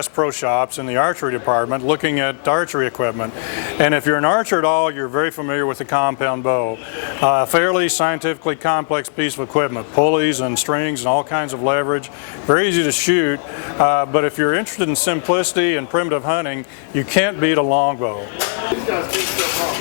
Bass Pro Shops in the archery department looking at archery equipment. And if you're an archer at all, you're very familiar with the compound bow. A fairly scientifically complex piece of equipment, pulleys and strings and all kinds of leverage. Very easy to shoot, but if you're interested in simplicity and primitive hunting, you can't beat a longbow.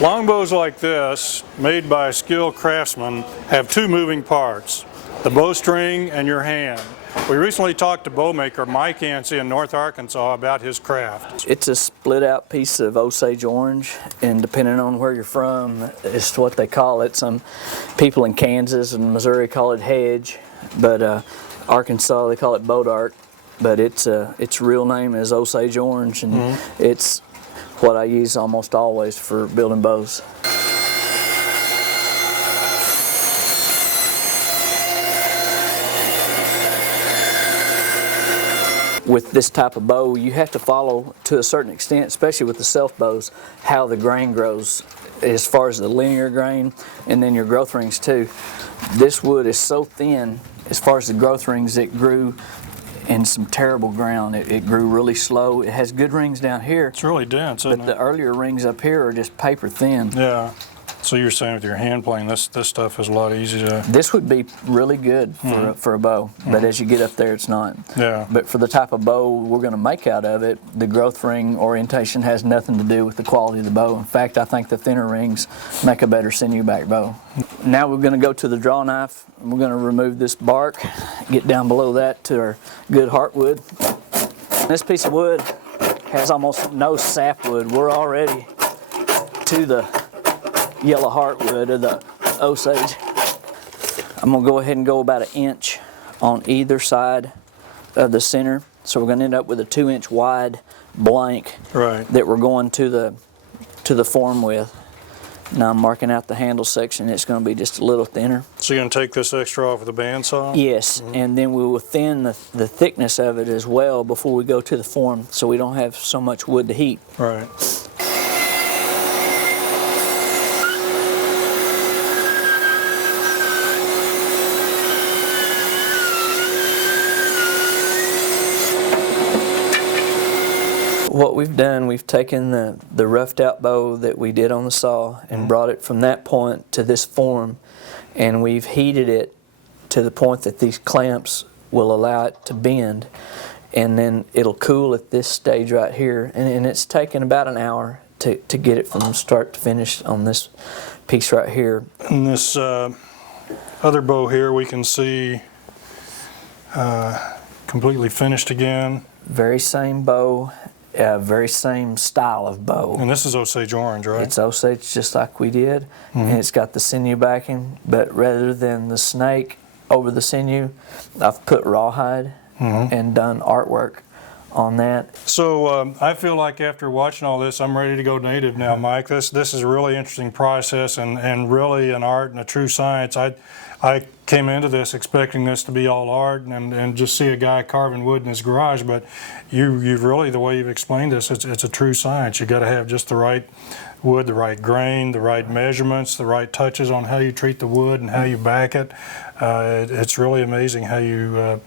Longbows like this, made by a skilled craftsman, have two moving parts, the bowstring and your hand. We recently talked to bowmaker Mike Yancey in North Arkansas about his craft. It's a split out piece of Osage orange, and depending on where you're from, it's what they call it. Some people in Kansas and Missouri call it hedge, but Arkansas they call it bodark. But its real name is Osage orange, and it's what I use almost always for building bows. With this type of bow, you have to follow to a certain extent, especially with the self bows, how the grain grows as far as the linear grain and then your growth rings too. This wood is so thin as far as the growth rings, it grew in some terrible ground. It grew really slow. It has good rings down here. It's really dense, isn't it? But the earlier rings up here are just paper thin. Yeah. So you're saying with your hand plane, this stuff is a lot easier to... This would be really good for a bow, but as you get up there, it's not. Yeah. But for the type of bow we're going to make out of it, the growth ring orientation has nothing to do with the quality of the bow. In fact, I think the thinner rings make a better sinew back bow. Now we're going to go to the draw knife. We're going to remove this bark, get down below that to our good heartwood. This piece of wood has almost no sapwood. We're already to the yellow heartwood of the Osage. I'm going to go ahead and go about 1 inch on either side of the center. So we're going to end up with a 2-inch wide blank that we're going to the form with. Now I'm marking out the handle section. It's going to be just a little thinner. So you're going to take this extra off with a bandsaw? Yes, and then we will thin the thickness of it as well before we go to the form, so we don't have so much wood to heat. Right. What we've done, we've taken the roughed out bow that we did on the saw and brought it from that point to this form, and we've heated it to the point that these clamps will allow it to bend, and then it'll cool at this stage right here, and it's taken about an hour to get it from start to finish on this piece right here. And this other bow here we can see completely finished again. Very same bow. Very same style of bow. And this is Osage orange, right? It's Osage just like we did, and it's got the sinew backing, but rather than the snake over the sinew, I've put rawhide and done artwork on that. So I feel like after watching all this, I'm ready to go native now, Mike. This is a really interesting process and really an art and a true science. I came into this expecting this to be all art and just see a guy carving wood in his garage, but you've really, the way you've explained this, it's a true science. You got to have just the right wood, the right grain, the right measurements, the right touches on how you treat the wood and how you back it. It's really amazing how you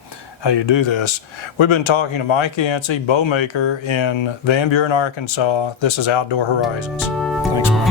do this. We've been talking to Mike Yancey, bowmaker in Van Buren, Arkansas. This is Outdoor Horizons. Thanks, Mike.